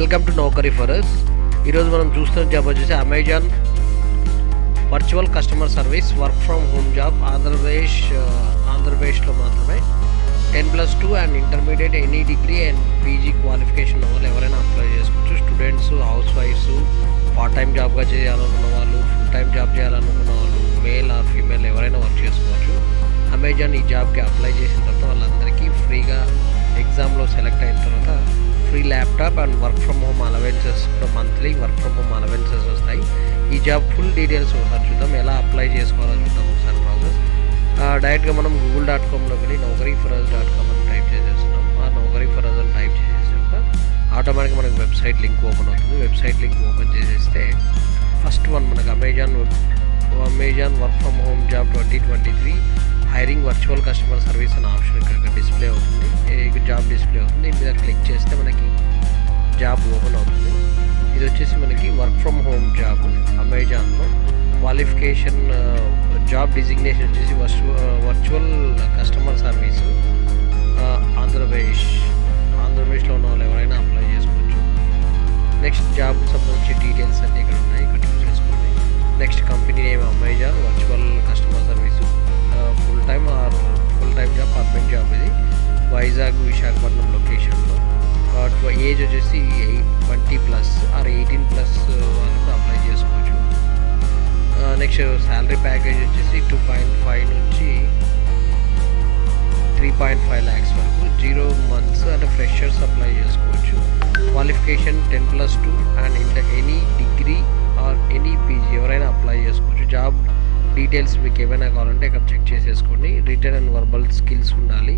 Welcome to Naukri for us. ఈరోజు మనం చూస్తున్న జాబ్ వచ్చేసి Amazon virtual customer service work from home job. ఆంధ్రప్రదేశ్లో మాత్రమే 10+2 and intermediate any degree and PG qualification వాళ్ళు ఎవరైనా అప్లై చేసుకోవచ్చు. స్టూడెంట్స్, హౌస్ వైఫ్స్, పార్ట్ టైం జాబ్గా చేయాలనుకున్న వాళ్ళు, ఫుల్ టైం జాబ్ చేయాలనుకున్న వాళ్ళు, మేల్ ఆర్ ఫీమేల్ ఎవరైనా వర్క్ చేసుకోవచ్చు. అమెజాన్ ఈ జాబ్కి అప్లై చేసిన తర్వాత వాళ్ళందరికీ ఫ్రీగా ఎగ్జామ్లో సెలెక్ట్ అయిన తర్వాత free laptop and work from home allowances, monthly work from home allowances వస్తాయి. ఈ జాబ్ ఫుల్ డీటెయిల్స్ ఒకసారి చూద్దాం, ఎలా అప్లై చేసుకోవాలో చూద్దాం ఒకసారి ప్రాసెస్. డైరెక్ట్గా మనం google.comలోకి వెళ్ళి naukaryforus.com అని టైప్ చేసేస్తున్నాం. ఆ naukaryforus అని టైప్ చేసేసాక ఆటోమేటిక్గా మనకి వెబ్సైట్ లింక్ ఓపెన్ అవుతుంది. వెబ్సైట్ లింక్ ఓపెన్ చేసేస్తే ఫస్ట్ వన్ మనకు Amazon work from home job 2023 hiring virtual customer service అనే ఆప్షన్ ఇక్కడ డిస్ప్లే అవుతుంది. జాబ్ డిస్ప్లే అవుతుంది. దీని మీద క్లిక్ చేస్తే మనకి జాబ్ ఓపెన్ అవుతుంది. ఇది వచ్చేసి మనకి వర్క్ ఫ్రమ్ హోమ్ జాబ్ అమెజాన్లో. క్వాలిఫికేషన్ జాబ్ డిజిగ్నేషన్ వచ్చేసి వర్చువల్ కస్టమర్ సర్వీస్ ఆంధ్రప్రదేశ్లో ఉన్న వాళ్ళు ఎవరైనా అప్లై చేసుకోవచ్చు. నెక్స్ట్ జాబ్కి సంబంధించి డీటెయిల్స్ అన్నీ ఇక్కడ ఉన్నాయి, ఇక్కడ చూస్ చేసుకోండి. Next company name Amazon virtual customer service full time job, permanent job. ఇది వైజాగ్, విశాఖపట్నం లొకేషన్లో. ఏజ్ వచ్చేసి 20+ ఆర్ 18+ వాళ్ళు కూడా అప్లై చేసుకోవచ్చు. నెక్స్ట్ శాలరీ ప్యాకేజ్ వచ్చేసి 2.5 నుంచి 3.5 lakhs వరకు. 0 months అంటే ఫ్రెషర్స్ అప్లై చేసుకోవచ్చు. Qualification 10+2 and any degree or any PG ఎవరైనా అప్లై చేసుకోవచ్చు. జాబ్ డీటెయిల్స్ మీకు ఏమైనా కావాలంటే ఇక్కడ చెక్ చేసేసుకోండి. రిటర్న్ అండ్ వర్బల్ స్కిల్స్ ఉండాలి.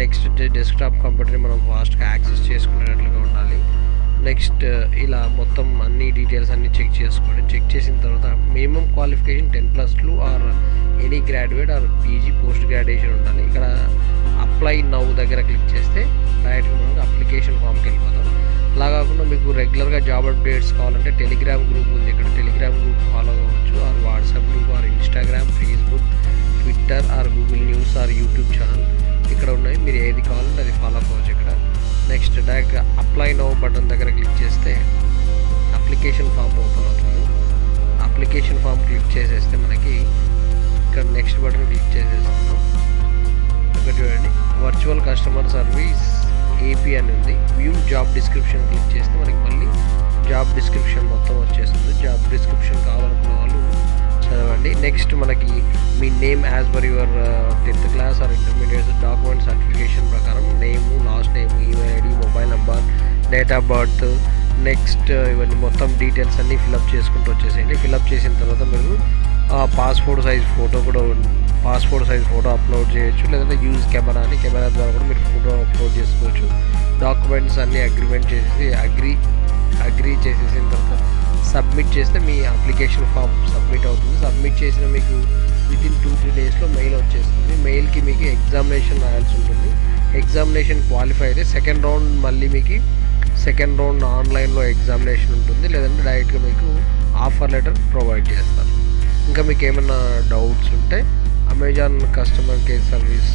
నెక్స్ట్ డెస్క్టాప్ కంప్యూటర్ని మనం ఫాస్ట్గా యాక్సెస్ చేసుకునేటట్లుగా ఉండాలి. నెక్స్ట్ ఇలా మొత్తం అన్ని డీటెయిల్స్ అన్నీ చెక్ చేసుకోండి. చెక్ చేసిన తర్వాత minimum qualification 10+2 or any graduate or PG post graduation ఉండాలి. ఇక్కడ అప్లై నౌ దగ్గర క్లిక్ చేస్తే డైరెక్ట్గా మనకు అప్లికేషన్ ఫామ్కి వెళ్ళిపోతాం. అలా కాకుండా మీకు రెగ్యులర్గా జాబ్ అప్డేట్స్ కావాలంటే టెలిగ్రామ్ గ్రూప్ ఉంది. ఇక్కడ టెలిగ్రామ్ గ్రూప్ ఫాలో అవ్వచ్చు, or WhatsApp group, or Instagram, Facebook, Twitter, or Google news, or YouTube channel ఇక్కడ ఉన్నాయి. మీరు ఏది కావాలంటే అది ఫాలో అవ్వచ్చు ఇక్కడ. నెక్స్ట్ డైరెక్ట్గా అప్లై నౌ బటన్ దగ్గర క్లిక్ చేస్తే అప్లికేషన్ ఫామ్ ఓపెన్ అవుతుంది. అప్లికేషన్ ఫామ్ క్లిక్ చేసేస్తే మనకి ఇక్కడ నెక్స్ట్ బటన్ క్లిక్ చేసేస్తున్నాం. ఇక్కడ చూడండి వర్చువల్ కస్టమర్ సర్వీస్ ఏపీ అని ఉంది. వ్యూ జాబ్ డిస్క్రిప్షన్ క్లిక్ చేస్తే మనకి మళ్ళీ జాబ్ డిస్క్రిప్షన్ మొత్తం వచ్చేస్తుంది. జాబ్ డిస్క్రిప్షన్ కావాలనుకున్న వాళ్ళు చదవండి. నెక్స్ట్ మనకి మీ name as per your 10th class or intermediate document certification ప్రకారం name, last name, email ID, mobile number, date of birth, next ఇవన్నీ మొత్తం డీటెయిల్స్ అన్నీ ఫిలప్ చేసుకుంటూ వచ్చేసేయండి. ఫిలప్ చేసిన తర్వాత మీరు పాస్పోర్ట్ సైజ్ ఫోటో అప్లోడ్ చేయొచ్చు, లేదంటే యూజ్ కెమెరా ద్వారా కూడా మీరు ఫోటో అప్లోడ్ చేసుకోవచ్చు. డాక్యుమెంట్స్ అన్నీ అగ్రీ చేసేసిన తర్వాత సబ్మిట్ చేస్తే మీ అప్లికేషన్ ఫామ్ సబ్మిట్ అవుతుంది. సబ్మిట్ చేసిన మీకు వితిన్ 2-3 daysలో మెయిల్ వచ్చేస్తుంది. మెయిల్కి మీకు ఎగ్జామినేషన్ రాయాల్సి ఉంటుంది. ఎగ్జామినేషన్ క్వాలిఫై అయితే సెకండ్ రౌండ్ ఆన్లైన్లో ఎగ్జామినేషన్ ఉంటుంది, లేదంటే డైరెక్ట్గా మీకు ఆఫర్ లెటర్ ప్రొవైడ్ చేస్తారు. ఇంకా మీకు ఏమైనా డౌట్స్ ఉంటే అమెజాన్ కస్టమర్ కేర్ సర్వీస్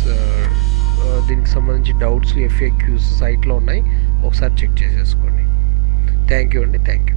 దీనికి సంబంధించి డౌట్స్ FAQs సైట్లో ఉన్నాయి, ఒకసారి చెక్ చేసేసుకోండి. థ్యాంక్ యూ అండి. Thank you.